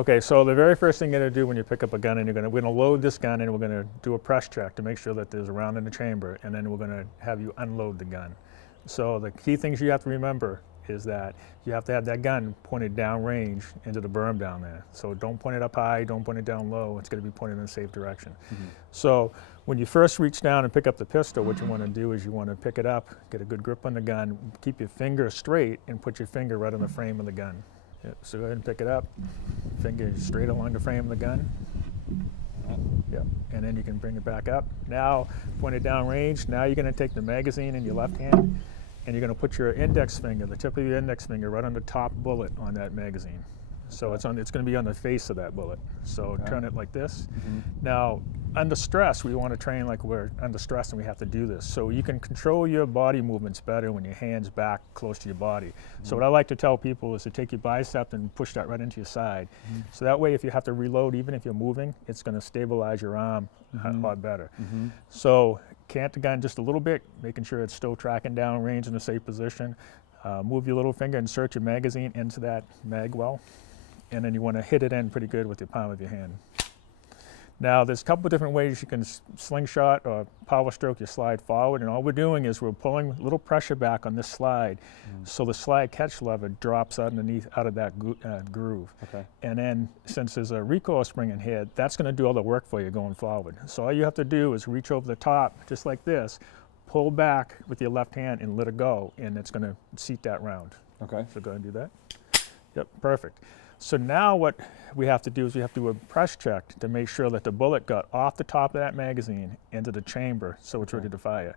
Okay, so the very first thing you're going to do when you pick up a gun, and we're going to load this gun, and we're going to do a press check to make sure that there's a round in the chamber, and then we're going to have you unload the gun. So the key things you have to remember is that you have to have that gun pointed downrange into the berm down there. So don't point it up high, don't point it down low. It's going to be pointed in a safe direction. So when you first reach down and pick up the pistol, what you want to do is you want to pick it up, get a good grip on the gun, keep your finger straight, and put your finger right on the frame of the gun. Yep. So go ahead and pick it up, finger straight along the frame of the gun. Yep. And then you can bring it back up. Now point it downrange. Now you're going to take the magazine in your left hand, and you're going to put your index finger, the tip of your index finger, right on the top bullet on that magazine. So it's going to be on the face of that bullet. So turn it like this. Now, under stress, we want to train like we're under stress and we have to do this. So you can control your body movements better when your hand's back close to your body. So what I like to tell people is to take your bicep and push that right into your side. So that way, if you have to reload, even if you're moving, it's going to stabilize your arm a lot better. So cant the gun just a little bit, making sure it's still tracking down range in a safe position. Move your little finger, insert your magazine into that mag well, and then you want to hit it in pretty good with the palm of your hand. Now there's a couple of different ways you can slingshot or power stroke your slide forward, and all we're doing is we're pulling a little pressure back on this slide so the slide catch lever drops underneath out of that groove. And then since there's a recoil spring in here, that's going to do all the work for you going forward. So all you have to do is reach over the top just like this, pull back with your left hand and let it go, and it's going to seat that round. So go ahead and do that. Yep, perfect. So now what we have to do is we have to do a press check to make sure that the bullet got off the top of that magazine into the chamber so it's ready to fire.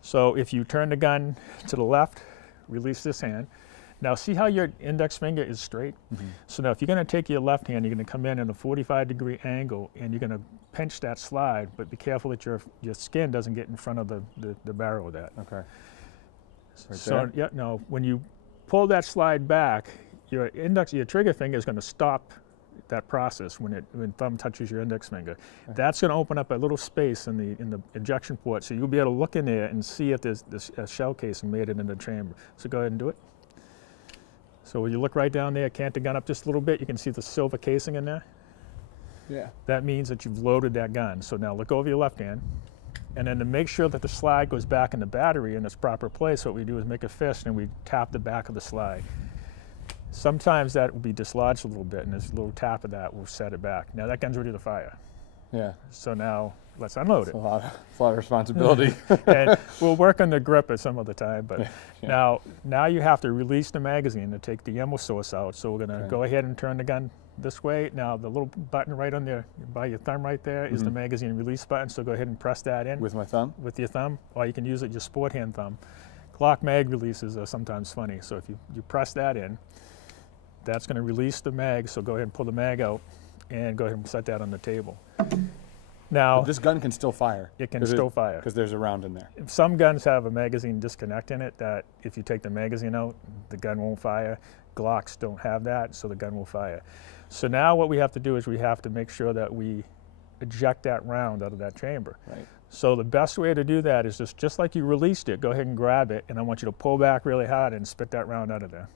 So if you turn the gun to the left, release this hand. Now see how your index finger is straight? So now if you're going to take your left hand, you're going to come in a 45-degree angle and you're going to pinch that slide, but be careful that your skin doesn't get in front of the barrel of that. So yeah, no, when you pull that slide back, your trigger finger is going to stop that process when thumb touches your index finger. That's going to open up a little space in the ejection port, so you'll be able to look in there and see if there's a shell casing made it in the chamber. So go ahead and do it. So when you look right down there, cant the gun up just a little bit, you can see the silver casing in there. That means that you've loaded that gun. So now look over your left hand, and then to make sure that the slide goes back in the battery in its proper place, what we do is make a fist and we tap the back of the slide. Sometimes that will be dislodged a little bit, and this little tap of that will set it back. Now that gun's ready to fire. So now let's unload it. It's a lot of responsibility. And we'll work on the grip at some other time, but now you have to release the magazine to take the ammo source out. So we're going to go ahead and turn the gun this way. Now the little button right on there by your thumb right there is the magazine release button. So go ahead and press that in. With my thumb? With your thumb, or you can use it your sport hand thumb. Glock mag releases are sometimes funny. So if you press that in, that's going to release the mag, so go ahead and pull the mag out and go ahead and set that on the table. Now, but this gun can still fire. It can still fire. Because there's a round in there. Some guns have a magazine disconnect in it that if you take the magazine out, the gun won't fire. Glocks don't have that, so the gun will fire. So now what we have to do is we have to make sure that we eject that round out of that chamber. So the best way to do that is just like you released it, go ahead and grab it, and I want you to pull back really hard and spit that round out of there.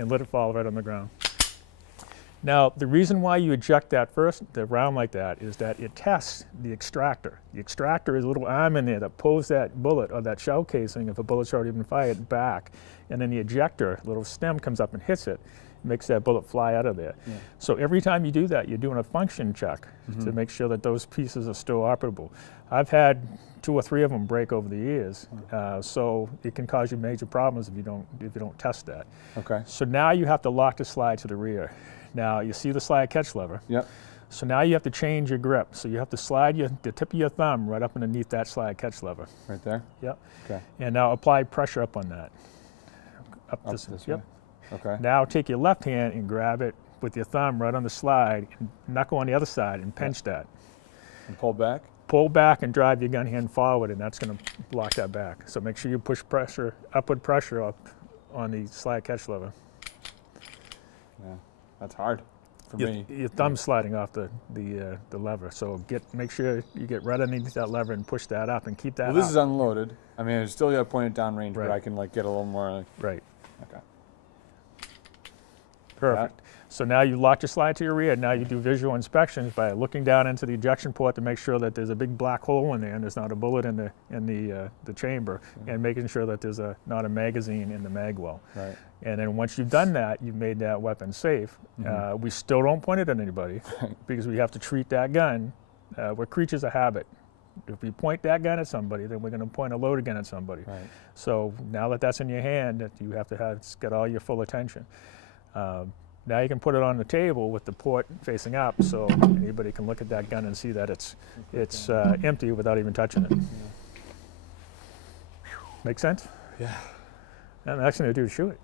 And let it fall right on the ground. Now, the reason why you eject the round like that is that it tests the extractor. The extractor is a little arm in there that pulls that bullet or that shell casing, if a bullet's already been fired, back. And then the ejector, little stem comes up and hits it, makes that bullet fly out of there. So every time you do that, you're doing a function check to make sure that those pieces are still operable. I've had 2 or 3 of them break over the years, so it can cause you major problems if you don't test that. So now you have to lock the slide to the rear. Now you see the slide catch lever. So now you have to change your grip. So you have to slide the tip of your thumb right up underneath that slide catch lever. Right there? And now apply pressure up on that. Up this way. Now take your left hand and grab it with your thumb right on the slide and knuckle on the other side and pinch that. And pull back? Pull back and drive your gun hand forward, and that's going to block that back. So make sure you push upward pressure up on the slide catch lever. That's hard for me. Your thumb's sliding off the lever, so make sure you get right underneath that lever and push that up and keep that up. Well, this is unloaded. I mean, I still got to point it down range, but I can get a little more. Perfect. So now you lock your slide to your rear. Now you do visual inspections by looking down into the ejection port to make sure that there's a big black hole in there and there's not a bullet in the chamber, and making sure that there's not a magazine in the mag well. Right. And then once you've done that, you've made that weapon safe. We still don't point it at anybody because we have to treat that gun. We're creatures of habit. If we point that gun at somebody, then we're going to point a loaded gun at somebody. Right. So now that that's in your hand, that you have to have, it's got all your full attention. Now you can put it on the table with the port facing up, so anybody can look at that gun and see that it's empty without even touching it. Make sense? Yeah. And the next thing to do is shoot it.